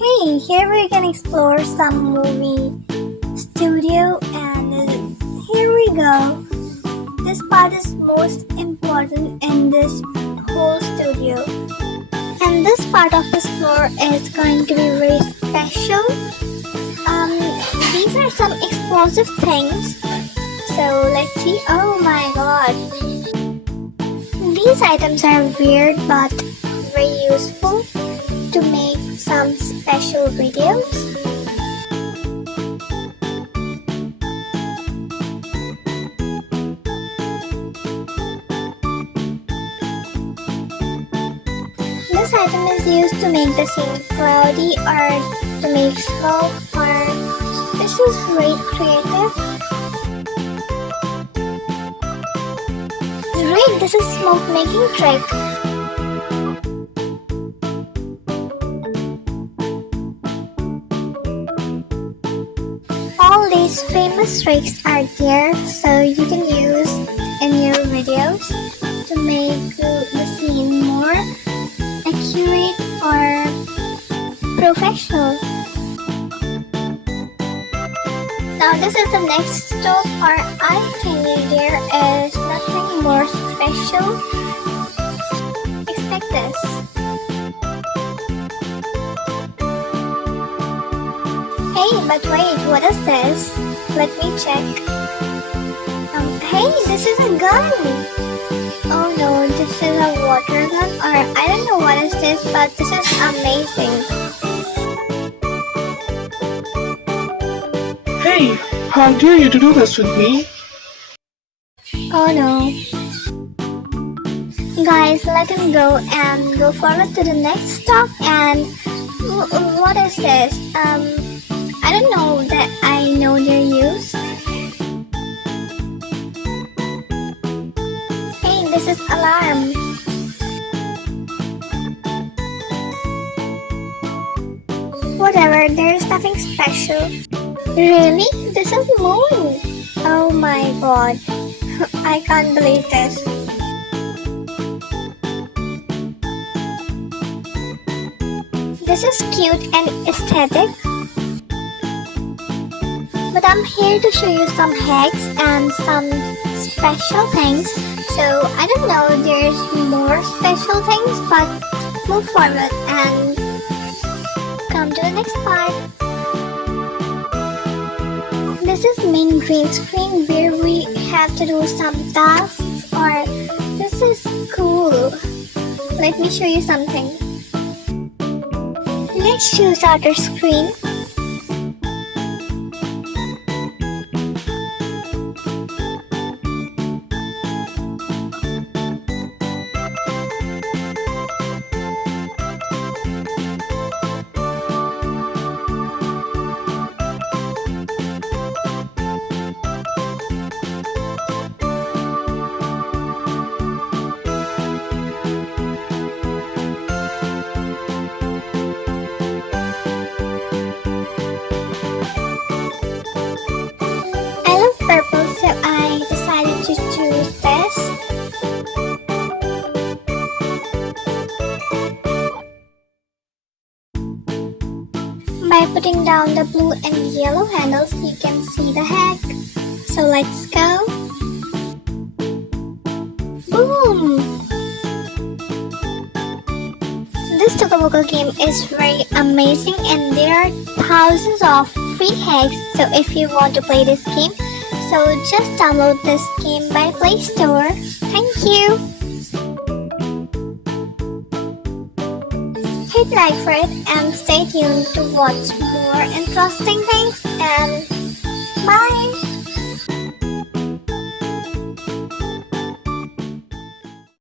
Hey, here we can explore some movie studio and here we go. This part is most important in this whole studio. And this part of this floor is going to be very special. Um, these are some explosive things. So let's see. Oh my god. These items are weird but very useful to make some special videos. This item is used to make the scene cloudy or to make smoke, or this is very creative. Great, this is smoke making trick. All these famous tricks are there, so you can use in your videos to make the scene more accurate or professional. Now this is the next stop, or I think there is nothing more special. Expect this. Hey, but wait, what is this? Let me check. Hey, this is a gun! Oh no, this is a water gun, or I don't know what is this, but this is amazing. Hey, how dare you to do this with me? Oh no. Guys, let him go and go forward to the next stop. And what is this? I don't know that I know their use. Hey, this is alarm. Whatever, there is nothing special. Really? This is moon. Oh my god. I can't believe this. This is cute and aesthetic. But I'm here to show you some hacks and some special things. So I don't know, there's more special things, but move forward and come to the next part. This is main green screen where we have to do some tasks, or this is cool. Let me show you something. Let's choose outer screen. Purple, so I decided to choose this. By putting down the blue and yellow handles, you can see the hack. So let's go. Boom! This Toca Boca game is very amazing, and there are thousands of free hacks. So if you want to play this game, so just download this game by Play Store. Thank you. Hit like for it and stay tuned to watch more interesting things, and